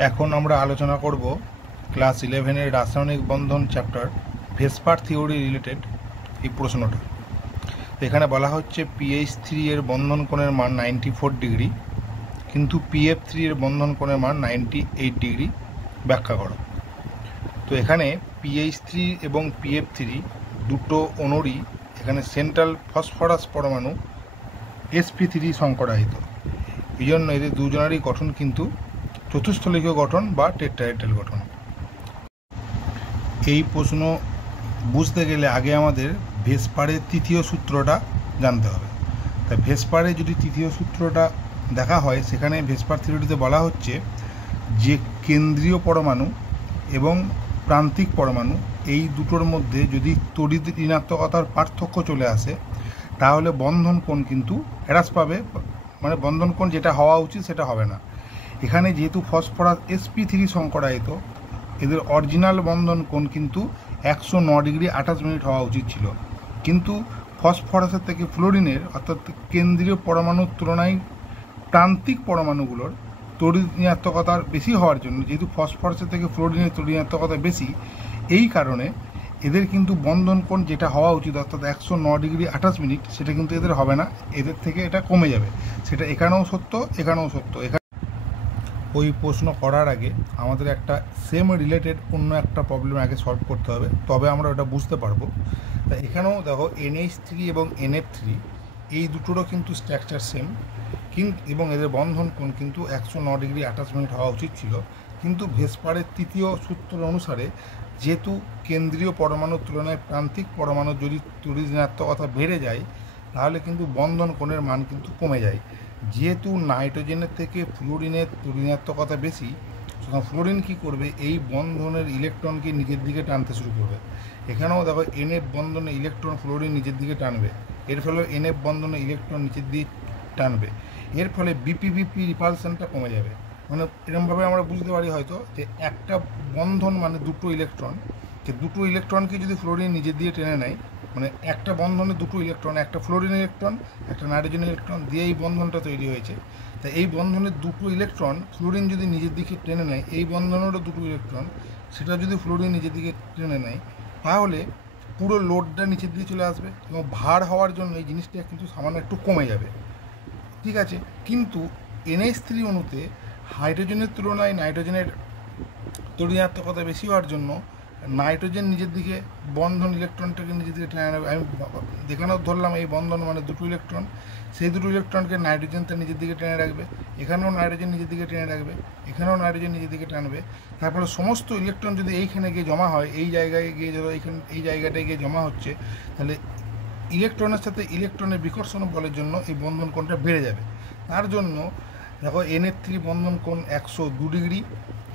এখন আমরা আলোচনা করব ক্লাস 11-এর রাসায়নিক বন্ধন চ্যাপ্টার ভেসপার থিওরি রিলেটেড এই প্রশ্নটা। এখানে বলা হচ্ছে PH3 এর বন্ধন কোণের মান 94 ডিগ্রি, কিন্তু PF3 এর বন্ধন কোণের মান 98 ডিগ্রি, ব্যাখ্যা করো। তো এখানে PH3 এবং PF3 দুটো অণুরই এখানে সেন্ট্রাল ফসফরাস পরমাণু sp3 সংকরায়িত। এই জন্য এদের দুজনেরই গঠন কিন্তু চতুস্থলিকীয় গঠন বা টেট্রাহেড্রাল গঠন। এই প্রশ্ন বুঝতে গেলে আগে আমাদের ভেসপারের তৃতীয় সূত্রটা জানতে হবে। তাই ভেসপারে যদি তৃতীয় সূত্রটা দেখা হয়, সেখানে ভেসপার থিওরিতে বলা হচ্ছে যে কেন্দ্রীয় পরমাণু এবং প্রান্তিক পরমাণু এই দুটোর মধ্যে যদি তড়িৎ ঋণাত্মকতার পার্থক্য চলে আসে, তাহলে বন্ধন কোণ কিন্তু হ্রাস পাবে, মানে বন্ধন কোণ যেটা হওয়া উচিত সেটা হবে না। এখানে যেহেতু ফসফরাস sp3 সংকরায়িত, এদের অরিজিনাল বন্ধন কোণ কিন্তু 109 ডিগ্রি 28 মিনিট হওয়া উচিত ছিল, কিন্তু ফসফরাসের থেকে ফ্লোরিনের অর্থাৎ কেন্দ্রীয় পরমাণুর তুলনায় প্রান্তিক পরমাণুগুলোর তড়িৎ ঋণাত্মকতার বেশি হওয়ার জন্য, যেহেতু ফসফরাসের থেকে ফ্লোরিনের তড়িৎ ঋণাত্মকতা বেশি, এই কারণে এদের কিন্তু বন্ধন কোণ যেটা হওয়া উচিত অর্থাৎ 109 ডিগ্রি 28 মিনিট সেটা কিন্তু এদের হবে না, এদের থেকে এটা কমে যাবে। সেটা এখানেও সত্য, এখানেও সত্য। ওই প্রশ্ন করার আগে আমাদের একটা সেম রিলেটেড অন্য একটা প্রবলেম আগে সলভ করতে হবে, তবে আমরা ওটা বুঝতে পারবো। তা এখানেও দেখো NH3 এবং NF3 এই দুটোরও কিন্তু স্ট্রাকচার সেম, এবং এদের বন্ধন কোণ কিন্তু 109 ডিগ্রি 28 মিনিট হওয়া উচিত ছিল, কিন্তু ভেসপারের তৃতীয় সূত্র অনুসারে যেহেতু কেন্দ্রীয় পরমাণুর তুলনায় প্রান্তিক পরমাণুর যদি তড়িৎ ঋণাত্মকতা বেড়ে যায়, তাহলে কিন্তু বন্ধন কোণের মান কিন্তু কমে যায়। যেহেতু নাইট্রোজেনের থেকে ফ্লোরিনের ঋণাত্মকতা বেশি, সুতরাং ফ্লোরিন কী করবে, এই বন্ধনের ইলেকট্রনকে নিজের দিকে টানতে শুরু করবে। এখানেও দেখো NF বন্ধনে ইলেকট্রন ফ্লোরিন নিজের দিকে টানবে, এর ফলে NF বন্ধনে ইলেকট্রন নিচের দিকে টানবে, এর ফলে BP রিপালশনটা কমে যাবে। মানে এরকমভাবে আমরা বুঝতে পারি হয়তো যে একটা বন্ধন মানে দুটো ইলেকট্রন, যে দুটো ইলেকট্রনকে যদি ফ্লোরিন নিজের দিয়ে টেনে নেয়, মানে একটা বন্ধনে দুটো ইলেকট্রন, একটা ফ্লোরিন ইলেকট্রন একটা নাইট্রোজেন ইলেকট্রন দিয়ে এই বন্ধনটা তৈরি হয়েছে। তাই এই বন্ধনের দুটো ইলেকট্রন ফ্লোরিন যদি নিজের দিকে টেনে নেয়, এই বন্ধনেরও দুটো ইলেকট্রন সেটা যদি ফ্লোরিন নিজের দিকে টেনে নেয়, তাহলে পুরো লোডটা নিচের দিকে চলে আসবে এবং ভার হওয়ার জন্য এই জিনিসটা কিন্তু সামান্য একটু কমে যাবে, ঠিক আছে। কিন্তু NH3 অণুতে হাইড্রোজেনের তুলনায় নাইট্রোজেনের তড়িৎ ঋণাত্মকতা বেশি হওয়ার জন্য নাইট্রোজেন নিজের দিকে বন্ধন ইলেকট্রনটাকে নিজের দিকে টেনে নেবে। আমি দেখানো ধরলাম এই বন্ধন মানে দুটো ইলেকট্রন, সেই দুটো ইলেকট্রনকে নাইট্রোজেন তার নিজের দিকে টেনে রাখবে, এখানেও নাইট্রোজেন নিজের দিকে টেনে রাখবে, এখানেও নাইট্রোজেন নিজের দিকে টানবে। তারপরে সমস্ত ইলেকট্রন যদি এইখানে গিয়ে জমা হয়, এই জায়গায় গিয়ে ধরো এইখানে এই জায়গাটায় গিয়ে জমা হচ্ছে, তাহলে ইলেকট্রনের সাথে ইলেকট্রনের বিকর্ষণ বলের জন্য এই বন্ধন কোণটা বেড়ে যাবে। তার জন্য দেখো NH3 বন্ধন কোণ 102 ডিগ্রি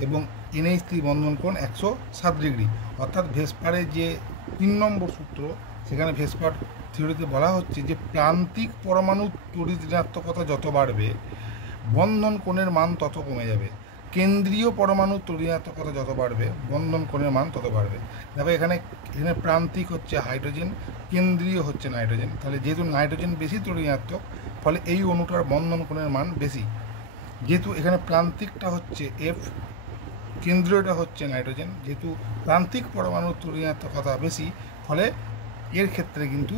এবং NH3 বন্ধন কোণ 107 ডিগ্রি। অর্থাৎ ভেসপারের যে 3 নম্বর সূত্র, সেখানে ভেসপার থিওরিতে বলা হচ্ছে যে প্রান্তিক পরমাণুর তড়িৎ ঋণাত্মকতা যত বাড়বে, বন্ধন কোণের মান তত কমে যাবে। কেন্দ্রীয় পরমাণুর তড়িৎ ঋণাত্মকতা যত বাড়বে, বন্ধন কোণের মান তত বাড়বে। দেখো এখানে প্রান্তিক হচ্ছে হাইড্রোজেন, কেন্দ্রীয় হচ্ছে নাইট্রোজেন। তাহলে যেহেতু নাইট্রোজেন বেশি তড়িৎ ঋণাত্মক, ফলে এই অণুটার বন্ধন কোণের মান বেশি। যেহেতু এখানে প্রান্তিকটা হচ্ছে F, কেন্দ্রীয়টা হচ্ছে নাইট্রোজেন, যেহেতু প্রান্তিক পরমাণুর তড়িৎ ঋণাত্মকতা বেশি, ফলে এর ক্ষেত্রে কিন্তু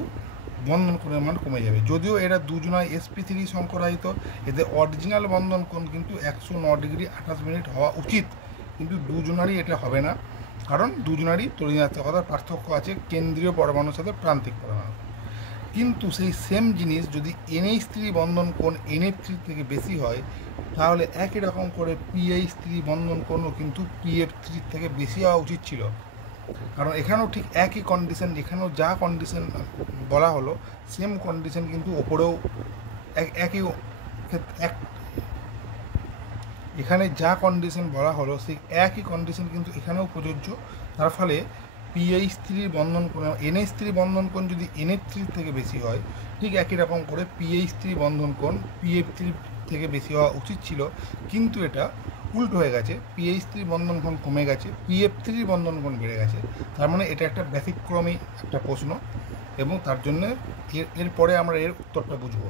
বন্ধন কোণের মান কমে যাবে। যদিও এরা দুজনায় sp3 সংকরায়িত, এদের অরিজিনাল বন্ধন কোণ কিন্তু 109 ডিগ্রি 28 মিনিট হওয়া উচিত, কিন্তু দুজনারই এটা হবে না, কারণ দুজনারই তড়িৎ ঋণাত্মকতার পার্থক্য আছে কেন্দ্রীয় পরমাণুর সাথে প্রান্তিক পরমাণু। কিন্তু সেই সেম জিনিস যদি NH3 বন্ধন কোণ NF3 থেকে বেশি হয়, তাহলে একই রকম করে PH3 বন্ধন কোণও কিন্তু PF3 থেকে বেশি হওয়া উচিত ছিল। কারণ এখানেও ঠিক একই কন্ডিশন, এখানেও যা কন্ডিশন বলা হলো সেম কন্ডিশন কিন্তু ওপরেও একই এখানে যা কন্ডিশন বলা হলো সেই একই কন্ডিশন কিন্তু এখানেও প্রযোজ্য। তার ফলে PH3 বন্ধন কোণ NH3 বন্ধন কোণ যদি NF3 থেকে বেশি হয়, ঠিক একই রকম করে PH3 বন্ধন কোণ PF3 থেকে বেশি হওয়া উচিত ছিল, কিন্তু এটা উল্টো হয়ে গেছে। PH3 বন্ধন কোণ কমে গেছে, PF3 বন্ধন কোণ বেড়ে গেছে। তার মানে এটা একটা ব্যতিক্রমী একটা প্রশ্ন, এবং তার জন্য এরপরে আমরা এর উত্তরটা বুঝব।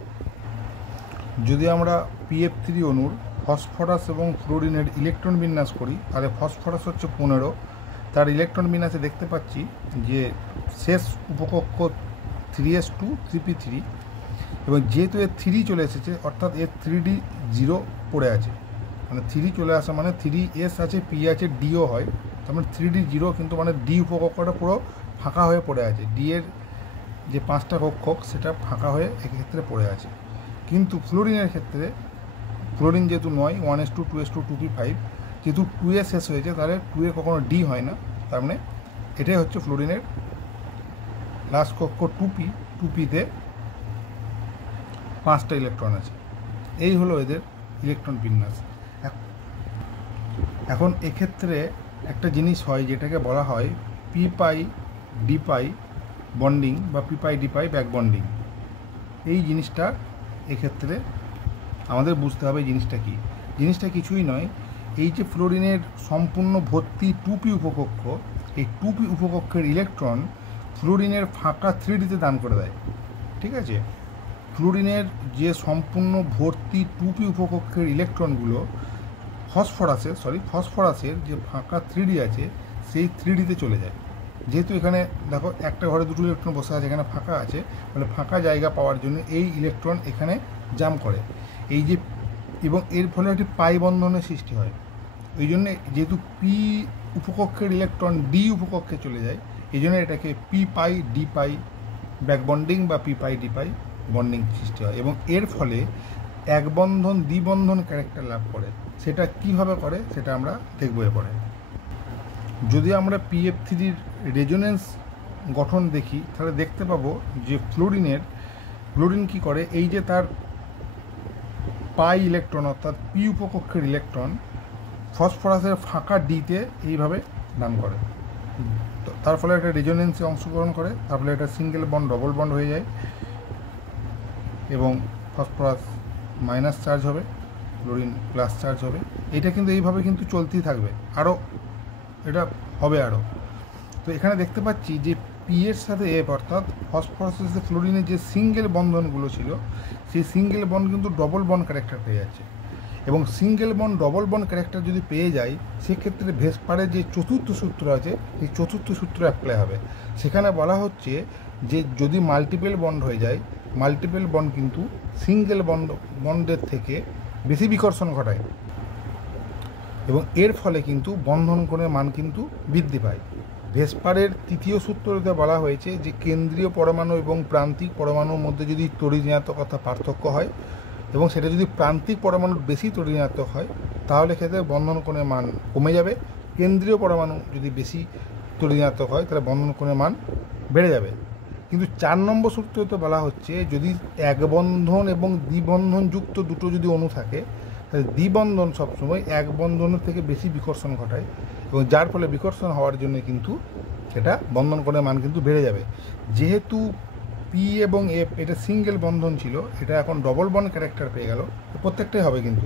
যদি আমরা PF3 অণুর ফসফরাস এবং ফ্লোরিনের ইলেকট্রন বিন্যাস করি, তাহলে ফসফরাস হচ্ছে 15, তার ইলেকট্রন বিন্যাসে দেখতে পাচ্ছি যে শেষ উপকক্ষ 3s2 3p3, এবং যেহেতু এর 3 চলে এসেছে অর্থাৎ এর 3d0 পড়ে আছে, মানে 3 চলে আসা মানে 3s আছে, p আছে, dও হয়, তার মানে 3d0, কিন্তু মানে d উপকক্ষটা পুরো ফাঁকা হয়ে পড়ে আছে, d এর যে 5টা কক্ষক সেটা ফাঁকা হয়ে এক্ষেত্রে পড়ে আছে। কিন্তু ফ্লোরিনের ক্ষেত্রে ফ্লোরিন যেহেতু নয়, 1s2 2s2 2p5, যেহেতু 2 শেষ হয়েছে তাহলে 2 কখনো d হয় না, তার মানে এটাই হচ্ছে ফ্লোরিনের লাস্ট কক্ষ 2pতে 5টা ইলেকট্রন আছে। এই হলো এদের ইলেকট্রন বিন্যাস। এখন এক্ষেত্রে একটা জিনিস হয় যেটাকে বলা হয় p-pi d-pi বন্ডিং বা p-pi d-pi ব্যাক বন্ডিং। এই জিনিসটা এক্ষেত্রে আমাদের বুঝতে হবে জিনিসটা কি। জিনিসটা কিছুই নয়, এই যে ফ্লোরিনের সম্পূর্ণ ভর্তি 2p উপকক্ষ, এই 2p উপকক্ষের ইলেকট্রন ফ্লোরিনের ফাঁকা 3dতে দান করে দেয়। ঠিক আছে, ফ্লোরিনের যে সম্পূর্ণ ভর্তি 2p উপকক্ষের ইলেকট্রনগুলো ফসফরাসের যে ফাঁকা 3d আছে সেই 3dতে চলে যায়। যেহেতু এখানে দেখো একটা ঘরে 2টো ইলেকট্রন বসে আছে, এখানে ফাঁকা আছে, মানে ফাঁকা জায়গা পাওয়ার জন্য এই ইলেকট্রন এখানে জাম্প করে, এই যে, এবং এর ফলে একটি পাই বন্ধনের সৃষ্টি হয়। ওই জন্য যেহেতু পি উপকক্ষের ইলেকট্রন ডি উপকক্ষে চলে যায়, এই জন্য এটাকে p-pi d-pi ব্যাক বন্ডিং বা p-pi d-pi বন্ডিং সৃষ্টি হয়, এবং এর ফলে এক বন্ধন দ্বিবন্ধন ক্যারেক্টার লাভ করে। সেটা কীভাবে করে সেটা আমরা দেখব এরপরে। যদি আমরা pF3-র রেজোনেন্স গঠন দেখি তাহলে দেখতে পাবো যে ফ্লোরিন কী করে, এই যে তার পাই ইলেকট্রন অর্থাৎ পি উপকক্ষের ইলেকট্রন ফসফরাসের ফাঁকা ডিতে এইভাবে দান করে, তার ফলে একটা রেজোনেন্সে অংশগ্রহণ করে, তার ফলে একটা সিঙ্গেল বন্ড ডবল বন্ড হয়ে যায় এবং ফসফরাস মাইনাস চার্জ হবে, ফ্লোরিন প্লাস চার্জ হবে। এটা কিন্তু এইভাবে কিন্তু চলতেই থাকবে, আরও এটা হবে আরও। তো এখানে দেখতে পাচ্ছি যে পি এর সাথে এফ অর্থাৎ ফসফরাসের সাথে ফ্লোরিনের যে সিঙ্গেল বন্ধনগুলো ছিল সেই সিঙ্গেল বন্ড কিন্তু ডবল বন্ড ক্যারেক্টার পেয়ে যাচ্ছে, এবং single bond double bond character যদি পেয়ে যায় সেক্ষেত্রে ভেসপারের যে চতুর্থ সূত্র আছে সেই চতুর্থ সূত্র অ্যাপ্লাই হবে। সেখানে বলা হচ্ছে যে যদি মাল্টিপল বন্ড হয়ে যায়, মাল্টিপল বন্ড কিন্তু সিঙ্গেল বন্ডের থেকে বেশি বিকর্ষণ ঘটায়, এবং এর ফলে কিন্তু বন্ধন কোণের মান কিন্তু বৃদ্ধি পায়। ভেসপারের তৃতীয় সূত্রতে বলা হয়েছে যে কেন্দ্রীয় পরমাণু এবং প্রান্তিক পরমাণুর মধ্যে যদি তড়িৎ-ঋণাত্মকতা পার্থক্য হয় এবং সেটা যদি প্রান্তিক পরমাণুর বেশি তড়িৎ-ঋণাত্মক হয় তাহলে ক্ষেত্রে বন্ধন কোণের মান কমে যাবে, কেন্দ্রীয় পরমাণু যদি বেশি তড়িৎ-ঋণাত্মক হয় তাহলে বন্ধন কোণের মান বেড়ে যাবে। কিন্তু 4 নম্বর সূত্রতে বলা হচ্ছে যদি এক বন্ধন এবং দ্বিবন্ধন যুক্ত দুটো যদি অণু থাকে তাহলে দ্বিবন্ধন সবসময় এক বন্ধনের থেকে বেশি বিকর্ষণ ঘটায়, এবং যার ফলে বিকর্ষণ হওয়ার জন্য কিন্তু সেটা বন্ধন কোণের মান কিন্তু বেড়ে যাবে। যেহেতু পি এবং এফ এটা সিঙ্গেল বন্ধন ছিল, এটা এখন ডবল বন্ড ক্যারেক্টার পেয়ে গেল, প্রত্যেকটাই হবে কিন্তু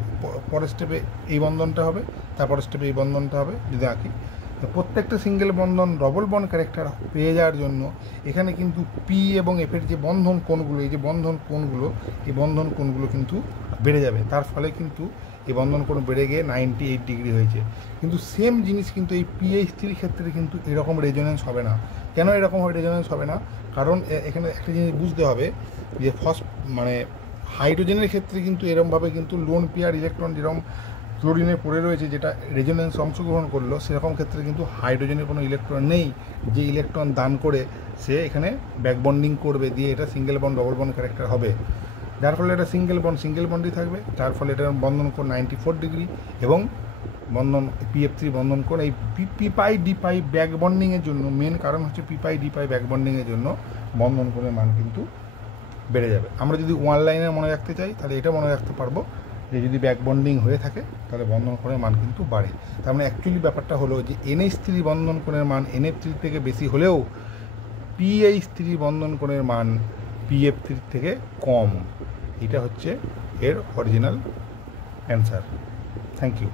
পরের স্টেপে এই বন্ধনটা হবে, তারপরের স্টেপে এই বন্ধনটা হবে। যদি আঁকি প্রত্যেকটা সিঙ্গেল বন্ধন ডবল বন্ড ক্যারেক্টার পেয়ে যাওয়ার জন্য এখানে কিন্তু পি এবং এফের যে বন্ধন কোণগুলো, এই যে বন্ধন কোণগুলো কিন্তু বেড়ে যাবে, তার ফলে কিন্তু এই বন্ধন কোণ বেড়ে গিয়ে 98 ডিগ্রি হয়েছে। কিন্তু সেম জিনিস কিন্তু এই pH3 ক্ষেত্রে কিন্তু এরকম রেজোনেন্স হবে না। কেন এরকমভাবে রেজোনেন্স হবে না? কারণ এখানে একটা জিনিস বুঝতে হবে যে হাইড্রোজেনের ক্ষেত্রে কিন্তু এরকমভাবে কিন্তু লোন পেয়ার ইলেকট্রন যেরকম ফ্লোরিনে পড়ে রয়েছে যেটা রেজোনেন্স অংশগ্রহণ করলো, সেরকম ক্ষেত্রে কিন্তু হাইড্রোজেনের কোনো ইলেকট্রন নেই যে ইলেকট্রন দান করে সে এখানে ব্যাক বন্ডিং করবে, দিয়ে এটা single bond double bond character হবে, যার ফলে এটা সিঙ্গেল বন্ডই থাকবে, যার ফলে এটার বন্ধন কোণ 94 ডিগ্রি, এবং বন্ধন pF3 বন্ধন কোণ এই p-pi d-pi ব্যাক বন্ডিংয়ের জন্য মেন কারণ হচ্ছে p-pi d-pi ব্যাক বন্ডিংয়ের জন্য বন্ধন কোণের মান কিন্তু বেড়ে যাবে। আমরা যদি ওয়ান লাইনে মনে রাখতে চাই তাহলে এটা মনে রাখতে পারবো যে যদি ব্যাক বন্ডিং হয়ে থাকে তাহলে বন্ধন কোণের মান কিন্তু বাড়ে। তার মানে অ্যাকচুয়ালি ব্যাপারটা হলো যে NH3 বন্ধন কোণের মান NF3 থেকে বেশি হলেও pH3 বন্ধন কোণের মান pF3 থেকে কম। এটা হচ্ছে এর অরিজিনাল অ্যান্সার। Thank you.